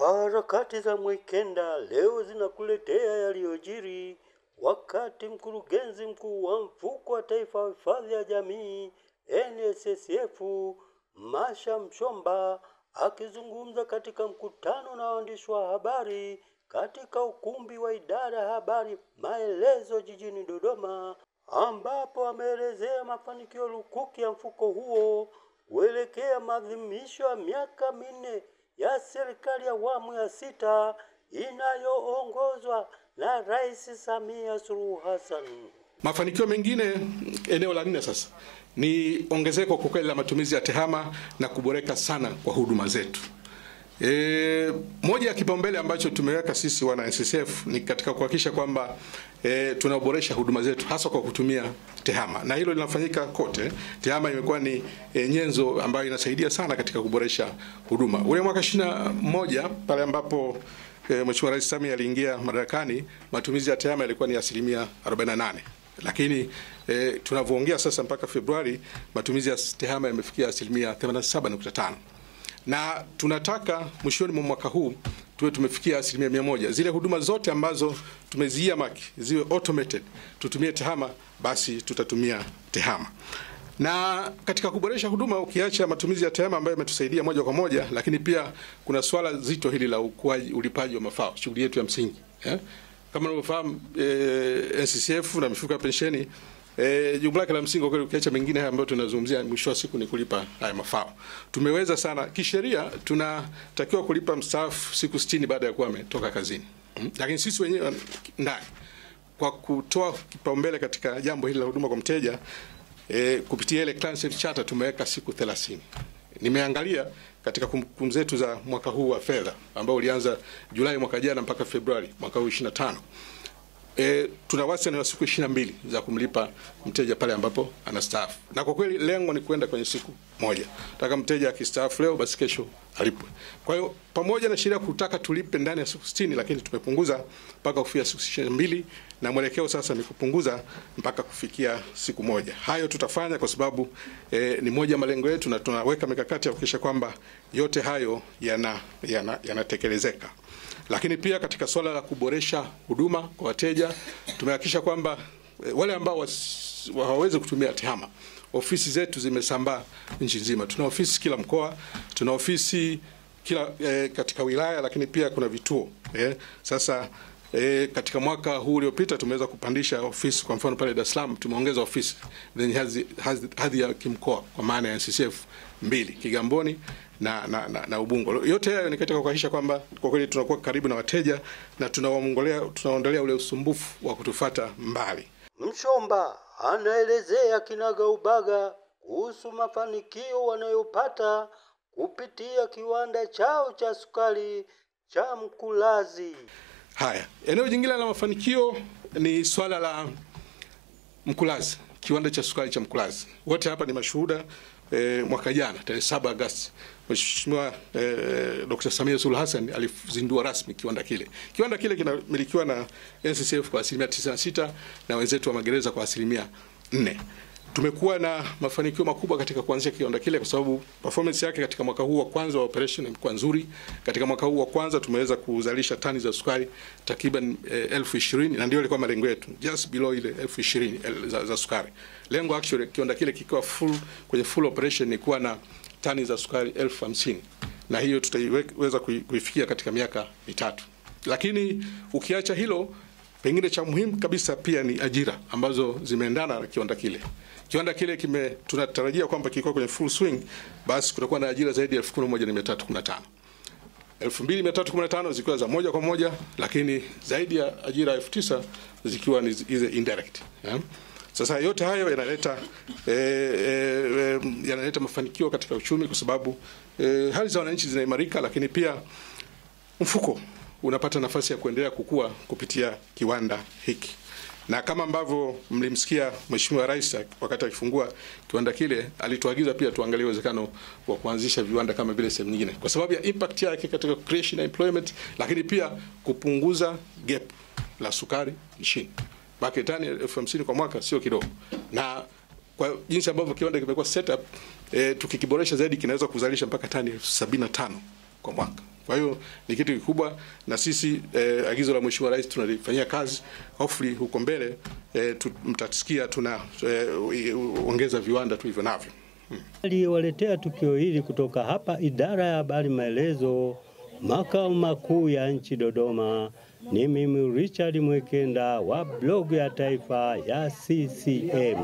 Harakati za Mwikenda leo zinakuletea yaliyojiri wakati mkurugenzi mkuu wa mfuko wa taifa wa hifadhi ya jamii NSSF Masha Mshomba akizungumza katika mkutano na waandishi wa habari katika ukumbi wa idara ya habari Maelezo jijini Dodoma, ambapo ameelezea mafanikio lukuki ya mfuko huo kuelekea maadhimisho ya miaka minne ya serikali ya awamu ya sita inayoongozwa na Rais Samia Suluhu Hassan. Mafanikio mengine eneo la 4 sasa ni ongezeko kwa kweli la matumizi ya tehama na kuboreka sana kwa huduma zetu. Moja ya kipaumbele ambacho tumeweka sisi wana NSSF ni katika kuhakikisha kwamba tunaboresha huduma zetu hasa kwa kutumia tehama, na hilo linafanyika kote. Tehama imekuwa ni nyenzo ambayo inasaidia sana katika kuboresha huduma. Ule mwaka 21 pale ambapo Mheshimiwa Rais Samia aliingia madarakani, matumizi ya tehama yalikuwa ni 48%. Lakini tunavyoongea sasa mpaka Februari matumizi ya tehama yamefikia 87.5%. Na tunataka mwishoni mwa mwaka huu tuwe tumefikia 100%. Zile huduma zote ambazo tumeziamaki ziwe automated, tutumie tehama, basi tutatumia tehama. Na katika kuboresha huduma, ukiacha matumizi ya tehama ambayo yametusaidia moja kwa moja, lakini pia kuna swala zito hili la ulipaji wa mafao, shughuli yetu ya msingi. Kama unavyofahamu, NSSF na mifuko ya pensheni, jumla la msingi kwa ukiacha mengine haya ambayo tunazungumzia, mwisho wa siku ni kulipa haya mafao. Tumeweza sana kisheria, tunatakiwa kulipa mstaafu siku 60 baada ya kuwa ametoka kazini. Lakini sisi wenyewe ndani kwa kutoa kipaumbele katika jambo hili la huduma kwa mteja, kupitia ile Client Safe Charter tumeweka siku 30. Nimeangalia katika kumbukumbu zetu za mwaka huu wa fedha ambao ulianza Julai mwaka jana mpaka Februari mwaka huu 25. Tuna wastani wa siku 22 za kumlipa mteja pale ambapo anastaafu. Na kwa kweli lengo ni kwenda kwenye siku moja. Nataka mteja akistaafu leo basi kesho alipwe. Kwa hiyo pamoja na sheria kutaka tulipe ndani ya siku 60, lakini tumepunguza mpaka kufikia siku 22, na mwelekeo sasa ni kupunguza mpaka kufikia siku moja. Hayo tutafanya kwa sababu ni moja malengo yetu, na tunaweka mikakati ya kuhakikisha kwamba yote hayo yanatekelezeka. Lakini pia katika swala la kuboresha huduma kwa wateja, tumehakikisha kwamba wale ambao hawawezi kutumia tehama, ofisi zetu zimesambaa nchi nzima. Tuna ofisi kila mkoa, tuna ofisi kila katika wilaya, lakini pia kuna vituo. Sasa katika mwaka huu uliopita tumeweza kupandisha ofisi. Kwa mfano pale Dar es Salaam tumeongeza ofisi zenye hadhi ya kimkoa kwa maana ya NSSF 2, Kigamboni na Ubungo. Yote hayo ni katika kuhakikisha kwamba kwa kweli tunakuwa karibu na wateja na tunawaondolea ule usumbufu wa kutufuata mbali. Mshomba anaelezea kinaga ubaga kuhusu mafanikio wanayopata kupitia kiwanda chao cha sukari cha Mkulazi. Haya, eneo jingine la mafanikio ni swala la Mkulazi, kiwanda cha sukari cha Mkulazi. Wote hapa ni mashuhuda. Mwaka jana tarehe 7 Agosti Mheshimiwa Dr. Samia Suluhu Hassan alizindua rasmi kiwanda kile. Kiwanda kile kinamilikiwa na NSSF kwa 96% na wenzetu wa magereza kwa 4%. Tumekuwa na mafanikio makubwa katika kuanzisha kiwanda kile kwa sababu performance yake katika mwaka huu wa kwanza wa operation imekuwa nzuri. Katika mwaka huu wa kwanza tumeweza kuzalisha tani za sukari takriban 20,020, na ndio ilikuwa malengo yetu, just below ile 20,020 za sukari. Lengo actually kiwanda kile kikiwa kwenye full operation ni kuwa na tani za sukari 50,000, na hiyo tutaiweza kuifikia katika miaka 3. Lakini ukiacha hilo, pengine cha muhimu kabisa pia ni ajira ambazo zimeendana na kiwanda kile. Kiwanda kile tunatarajia kwamba kiko kwenye full swing, basi kutakuwa na ajira zaidi ya 11,315. 2,315 zikiwa za moja kwa moja, lakini zaidi ya ajira 9,000 zikiwa ni hizo indirect. Sasa yote hayo yanaleta mafanikio katika uchumi kwa sababu hali za wananchi zinaimarika, lakini pia mfuko unapata nafasi ya kuendelea kukua kupitia kiwanda hiki. Na kama ambavyo mlimsikia Mheshimiwa Rais wakati akifungua kiwanda kile, alituagiza pia tuangalie uwezekano wa kuanzisha viwanda kama vile sehemu nyingine kwa sababu ya impact yake katika creation na employment, lakini pia kupunguza gap la sukari nchini. Baki tani 50,000 kwa mwaka sio kidogo. Na kwa jinsi ambavyo kiwanda kimekuwa set up, tukikiboresha zaidi kinaweza kuzalisha mpaka tani 75 kwa mwaka. Kwa hiyo ni kitu kikubwa, na sisi agizo la Mheshimiwa Rais tunalifanyia kazi. Hopefully huko mbele mtasikia ongeza viwanda tulivyo navyo. Aliwaletea tukio hili kutoka hapa Idara ya Habari Maelezo, makao makuu ya nchi Dodoma. Ni mimi Richard Mwekenda wa Blog ya Taifa ya CCM.